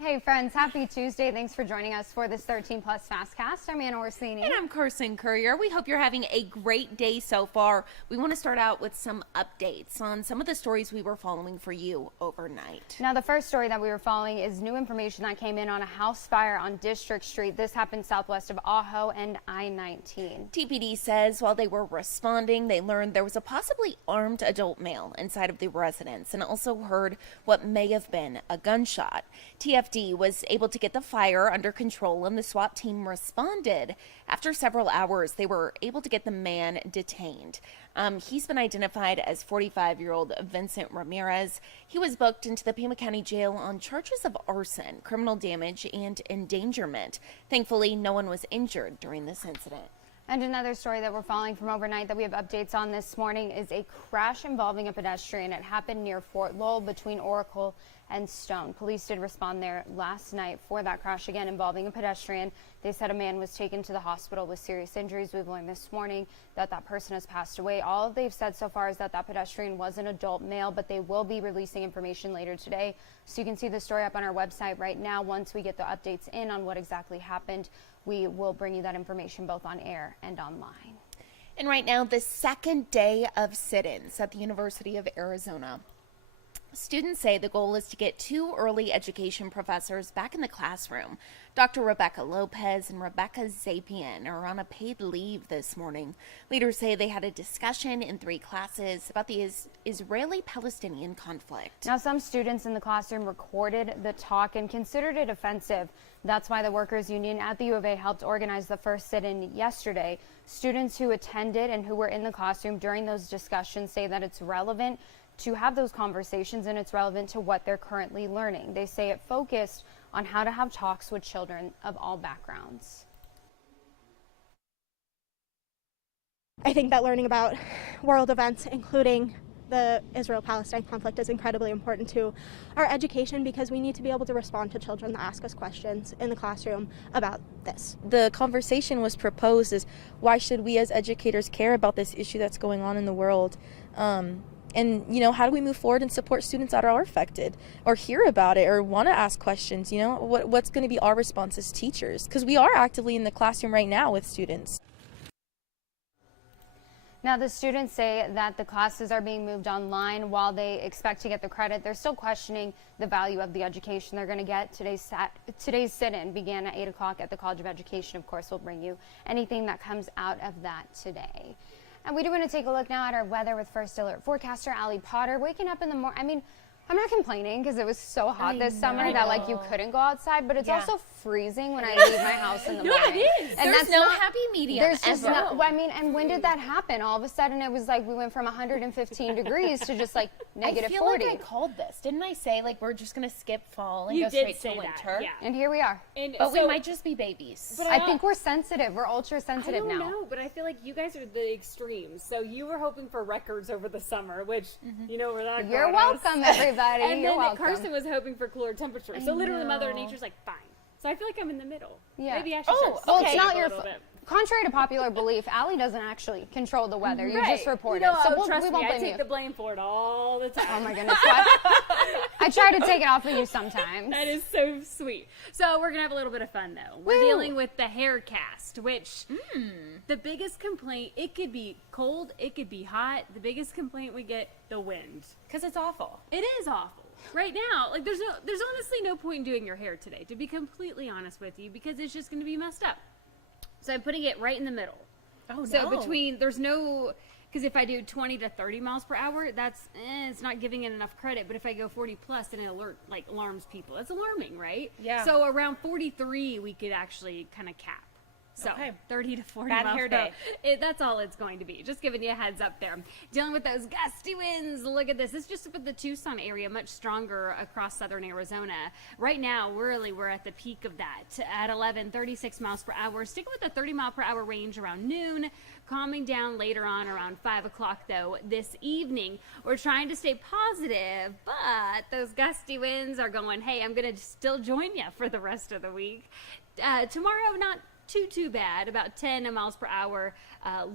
Hey friends, happy Tuesday. Thanks for joining us for this 13 Plus FastCast. I'm Anna Orsini. And I'm Carson Courier. We hope you're having a great day so far. We want to start out with some updates on some of the stories we were following for you overnight. Now, the first story that we were following is new information that came in on a house fire on District Street. This happened southwest of Ajo and I-19. TPD says while they were responding, they learned there was a possibly armed adult male inside of the residence and also heard what may have been a gunshot. TFD was able to get the fire under control and the SWAT team responded. After several hours, they were able to get the man detained. He's been identified as 45-year-old Vincent Ramirez. He was booked into the Pima County Jail on charges of arson, criminal damage, and endangerment. Thankfully, no one was injured during this incident. And another story that we're following from overnight that we have updates on this morning is a crash involving a pedestrian. It happened near Fort Lowell between Oracle and Stone. Police did respond there last night for that crash, again involving a pedestrian. They said a man was taken to the hospital with serious injuries. We've learned this morning that that person has passed away. All they've said so far is that that pedestrian was an adult male, but they will be releasing information later today. So you can see the story up on our website right now. Once we get the updates in on what exactly happened, we will bring you that information both on air and online. And right now, the second day of sit-ins at the University of Arizona. Students say the goal is to get 2 early education professors back in the classroom. Dr. Rebecca Lopez and Rebecca Zapien are on a paid leave this morning. Leaders say they had a discussion in 3 classes about the Israeli-Palestinian conflict. Now, some students in the classroom recorded the talk and considered it offensive. That's why the Workers Union at the U of A helped organize the first sit-in yesterday. Students who attended and who were in the classroom during those discussions say that it's relevant to have those conversations and it's relevant to what they're currently learning. They say it focused on how to have talks with children of all backgrounds. I think that learning about world events, including the Israel-Palestine conflict, is incredibly important to our education because we need to be able to respond to children that ask us questions in the classroom about this. The conversation was proposed as why should we as educators care about this issue that's going on in the world? And, you know, how do we move forward and support students that are affected or hear about it or want to ask questions? You know, what's going to be our response as teachers? Because we are actively in the classroom right now with students. Now, the students say that the classes are being moved online while they expect to get the credit. They're still questioning the value of the education they're going to get. Today's sit-in began at 8 o'clock at the College of Education. Of course, we'll bring you anything that comes out of that today. And we do want to take a look now at our weather with First Alert forecaster Allie Potter. Waking up in the morning, I mean, I'm not complaining because it was so hot this summer that like you couldn't go outside, but it's also freezing when I leave my house in the morning. No, it is. And there's no happy medium. There's just no, I mean, and when did that happen? All of a sudden it was like we went from 115 degrees to just like negative I feel 40. like I called this. Didn't I say like we're just going to skip fall and You go did straight say to that, winter? yeah. And here we are. And But so, we might just be babies. But I think we're sensitive. We're ultra I sensitive don't now. know, but I feel like you guys are the extremes. So you were hoping for records over the summer, which you know where that You're got us. welcome, everybody. And You're then welcome. Carson was hoping for cooler temperatures. So literally, Mother Nature's like, fine. So I feel like I'm in the middle. Yeah. Maybe I should start Well, sulking it's not a your little fault. bit. Contrary to popular belief, Allie doesn't actually control the weather. You Right. just report You know, it. So trust we me, won't I blame take you. the blame for it all the time. Oh my goodness. I try to take it off of you sometimes. That is so sweet. So we're going to have a little bit of fun, though. We're dealing with the hair cast, which the biggest complaint, it could be cold, it could be hot. The biggest complaint we get, the wind. Because it's awful. It is awful. Right now, like there's honestly no point in doing your hair today, to be completely honest with you, because it's just going to be messed up. So I'm putting it right in the middle. Oh, So there's no, because if I do 20 to 30 miles per hour, that's, it's not giving it enough credit. But if I go 40 plus, then it alarms people. That's alarming, right? Yeah. So around 43, we could actually kind of cap. So Okay. 30 to 40 Bad miles hair per hour. day. That's all it's going to be. Just giving you a heads up there. Dealing with those gusty winds. Look at this. This is just about the Tucson area, much stronger across southern Arizona. Right now, we're at the peak of that at 36 miles per hour. Sticking with the 30 mile per hour range around noon. Calming down later on around 5 o'clock, though, this evening. We're trying to stay positive, but those gusty winds are going, hey, I'm going to still join you for the rest of the week. Tomorrow, not too bad. About 10 miles per hour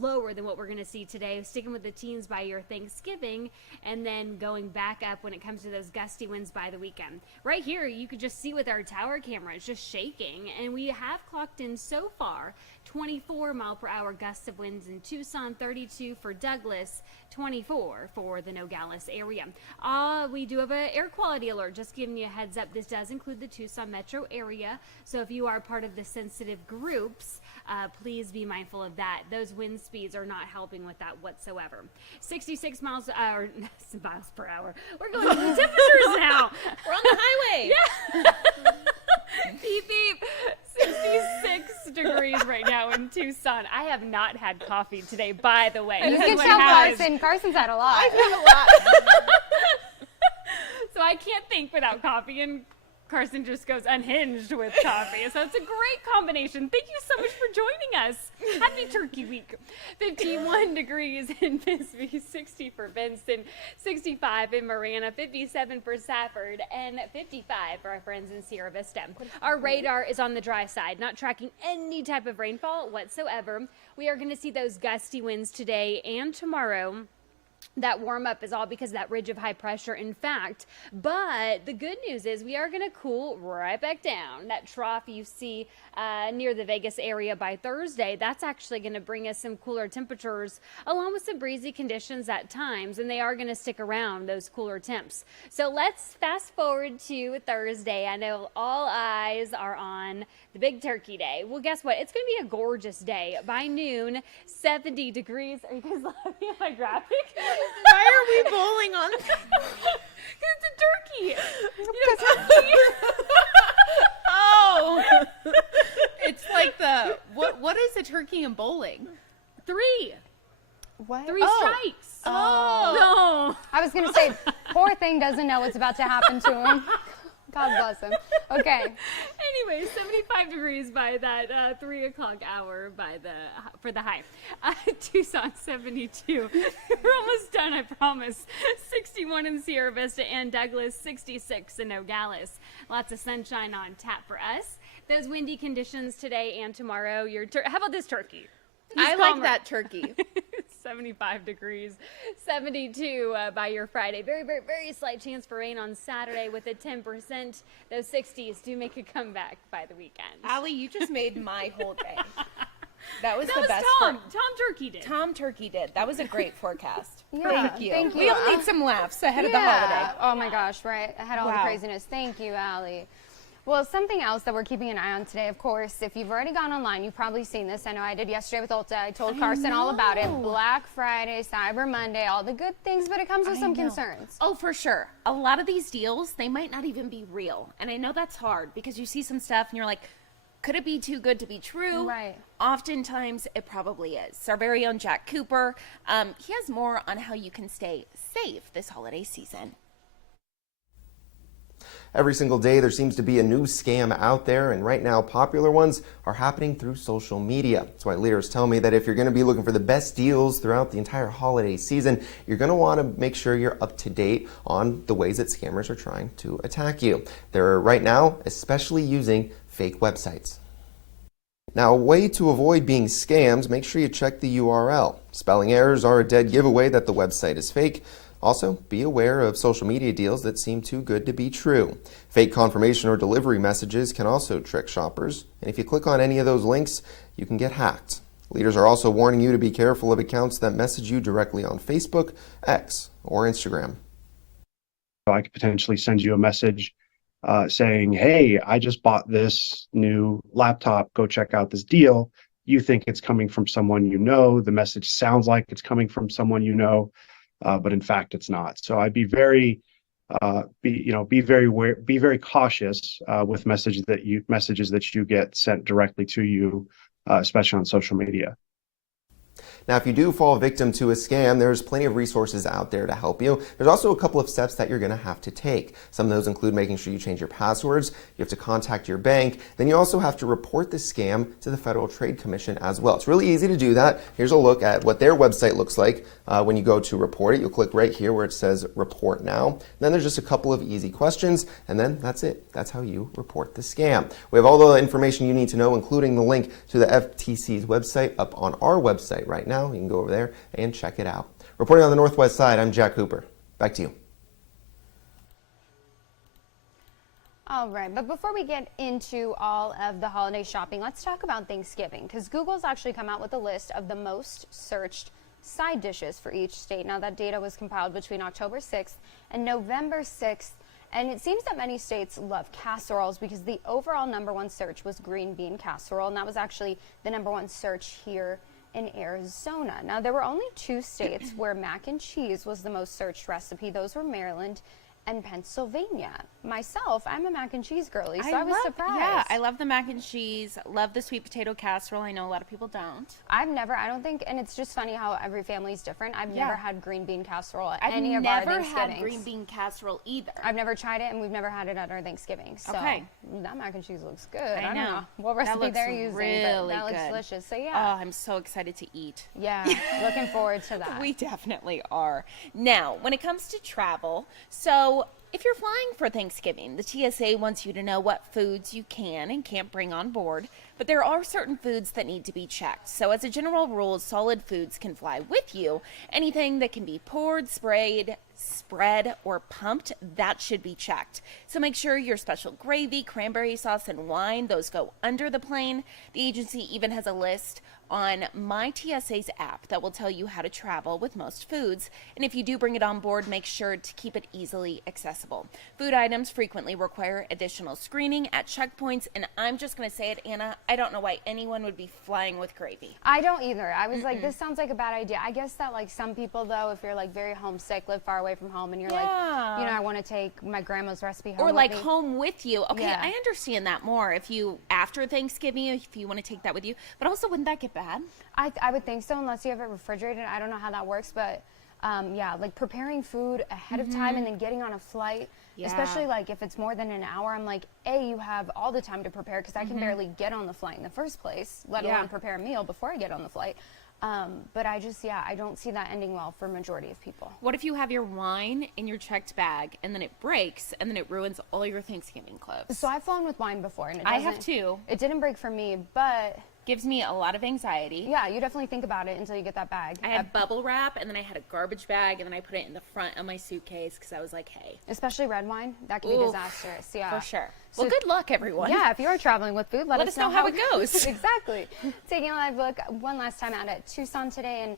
lower than what we're going to see today. Sticking with the teens by your Thanksgiving, and then going back up when it comes to those gusty winds by the weekend. Right here, you could just see with our tower camera, it's just shaking, and we have clocked in so far 24 mile per hour gusts of winds in Tucson, 32 for Douglas, 24 for the Nogales area. We do have an air quality alert, just giving you a heads up. This does include the Tucson metro area, so if you are part of the sensitive groups, please be mindful of that. Those wind speeds are not helping with that whatsoever. 66 miles per hour. We're going to the temperatures now. We're on the highway. Yeah. Beep, beep. 66 degrees right now in Tucson. I have not had coffee today, by the way. You This is can what tell happens. Carson's had a lot. I've had a lot. So I can't think without coffee, and Carson just goes unhinged with coffee. So it's a great combination. Thank you so much for joining us. Happy Turkey Week. 51 degrees in Bisbee, 60 for Vincent, 65 in Marana, 57 for Safford, and 55 for our friends in Sierra Vista. Our radar is on the dry side, not tracking any type of rainfall whatsoever. We are going to see those gusty winds today and tomorrow. That warm up is all because of that ridge of high pressure, in fact. But the good news is we are going to cool right back down. That trough you see near the Vegas area by Thursday, that's actually going to bring us some cooler temperatures along with some breezy conditions at times, and they are going to stick around, those cooler temps. So let's fast forward to Thursday. I know all eyes are on the big turkey day. Well, guess what? It's going to be a gorgeous day. By noon, 70 degrees. Are you guys laughing at my graphic? Why are we bowling on? Because it's a turkey. You know, turkey. Oh, it's like the what is a turkey and bowling? Three What? strikes. Oh. No. I was going to say, poor thing doesn't know what's about to happen to him. God bless him. Okay. Anyway, 75 degrees by that 3 o'clock hour for the high. Tucson, 72. We're almost done, I promise. 61 in Sierra Vista and Douglas, 66 in Nogales. Lots of sunshine on tap for us. Those windy conditions today and tomorrow. How about this turkey? I He's like calmer. that turkey. 75 degrees, 72 by your Friday. Very, very, very slight chance for rain on Saturday with a 10%. Those 60s do make a comeback by the weekend. Allie, you just made my whole day. That was That the was best. Tom. Tom Turkey did. Tom Turkey did. That was a great forecast. Yeah, Thank you. thank We you. all need some laughs ahead of the holiday. Oh my gosh, right? I had all the Wow. craziness. Thank you, Allie. Well, something else that we're keeping an eye on today, of course, if you've already gone online, you've probably seen this. I know I did yesterday with Ulta. I told Carson all about it. Black Friday, Cyber Monday, all the good things, but it comes with some concerns. Oh, for sure. A lot of these deals, they might not even be real. And I know that's hard because you see some stuff and you're like, could it be too good to be true? Right. Oftentimes, it probably is. Our very own Jack Cooper, he has more on how you can stay safe this holiday season. Every single day there seems to be a new scam out there, and right now popular ones are happening through social media. That's why leaders tell me that if you're going to be looking for the best deals throughout the entire holiday season, you're going to want to make sure you're up to date on the ways that scammers are trying to attack you. They're right now especially using fake websites. Now, a way to avoid being scammed, make sure you check the URL. Spelling errors are a dead giveaway that the website is fake. Also, be aware of social media deals that seem too good to be true. Fake confirmation or delivery messages can also trick shoppers, and if you click on any of those links, you can get hacked. Leaders are also warning you to be careful of accounts that message you directly on Facebook, X, or Instagram. I could potentially send you a message saying, hey, I just bought this new laptop. Go check out this deal. You think it's coming from someone you know. The message sounds like it's coming from someone you know. But in fact, it's not. So I'd be very, be very cautious with messages that you get sent directly to you, especially on social media. Now, if you do fall victim to a scam, there's plenty of resources out there to help you. There's also a couple of steps that you're going to have to take. Some of those include making sure you change your passwords, you have to contact your bank, then you also have to report the scam to the Federal Trade Commission as well. It's really easy to do that. Here's a look at what their website looks like when you go to report it. You'll click right here where it says report now. Then there's just a couple of easy questions, and then that's it. That's how you report the scam. We have all the information you need to know, including the link to the FTC's website up on our website right now. You can go over there and check it out. Reporting on the Northwest Side, I'm Jack Hooper. Back to you. All right, but before we get into all of the holiday shopping, let's talk about Thanksgiving, because Google's actually come out with a list of the most searched side dishes for each state. Now, that data was compiled between October 6th and November 6th, and it seems that many states love casseroles because the overall #1 search was green bean casserole, and that was actually the #1 search here in Arizona. Now, there were only 2 states where mac and cheese was the most searched recipe. Those were Maryland and Pennsylvania. Myself, I'm a mac and cheese girly, so I was surprised. Yeah, I love the mac and cheese, love the sweet potato casserole. I know a lot of people don't. I don't think, and it's just funny how every family is different. I've never had green bean casserole at any of our Thanksgivings. I've never had green bean casserole either. I've never tried it, and we've never had it at our Thanksgiving. So okay. That mac and cheese looks good. I don't know know what recipe they're using, really but that looks good. delicious. So yeah. Oh, I'm so excited to eat. Yeah, looking forward to that. We definitely are. Now, when it comes to travel, so if you're flying for Thanksgiving, the TSA wants you to know what foods you can and can't bring on board, but there are certain foods that need to be checked. So as a general rule, solid foods can fly with you. Anything that can be poured, sprayed, spread, or pumped, that should be checked. So make sure your special gravy, cranberry sauce, and wine, those go under the plane. The agency even has a list on My TSA's app that will tell you how to travel with most foods. And if you do bring it on board, make sure to keep it easily accessible. Food items frequently require additional screening at checkpoints. And I'm just going to say it, Anna, I don't know why anyone would be flying with gravy. I don't either. I was like, this sounds like a bad idea. I guess that like some people though, if you're like very homesick, live far away from home, and you're like, you know, I want to take my grandma's recipe home or like with me. home with you. Okay, Yeah. I understand that more. If you, after Thanksgiving, if you want to take that with you. But also, wouldn't that get bad? I would think so, unless you have it refrigerated. I don't know how that works, but yeah, like preparing food ahead of time and then getting on a flight, especially like if it's more than an hour, I'm like, you have all the time to prepare, because I can barely get on the flight in the first place, let alone prepare a meal before I get on the flight. But I just, I don't see that ending well for majority of people. What if you have your wine in your checked bag and then it breaks and then it ruins all your Thanksgiving clothes? So I've flown with wine before, and I have too. It didn't break for me, but Gives me a lot of anxiety. yeah, you definitely think about it until you get that bag. I had bubble wrap, and then I had a garbage bag, and then I put it in the front of my suitcase because I was like, hey. Especially red wine, that can be disastrous. Yeah, For sure. So Well, good luck, everyone. Yeah, if you're traveling with food, let us know how it goes. Exactly. Taking a live look one last time out at Tucson today and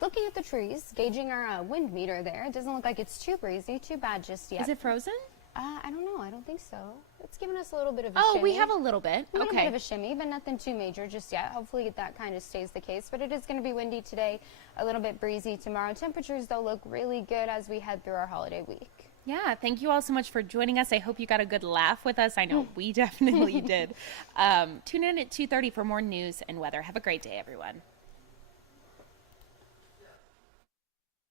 looking at the trees, gauging our wind meter there. It doesn't look like it's too breezy, too bad just yet. Is it frozen? I don't know. I don't think so. It's giving us a little bit of a Oh, shimmy. we have a little bit. A little Okay. bit of a shimmy, but nothing too major just yet. Hopefully that kind of stays the case. But it is going to be windy today, a little bit breezy tomorrow. Temperatures, though, look really good as we head through our holiday week. Yeah, thank you all so much for joining us. I hope you got a good laugh with us. I know we definitely did. Tune in at 2:30 for more news and weather. Have a great day, everyone.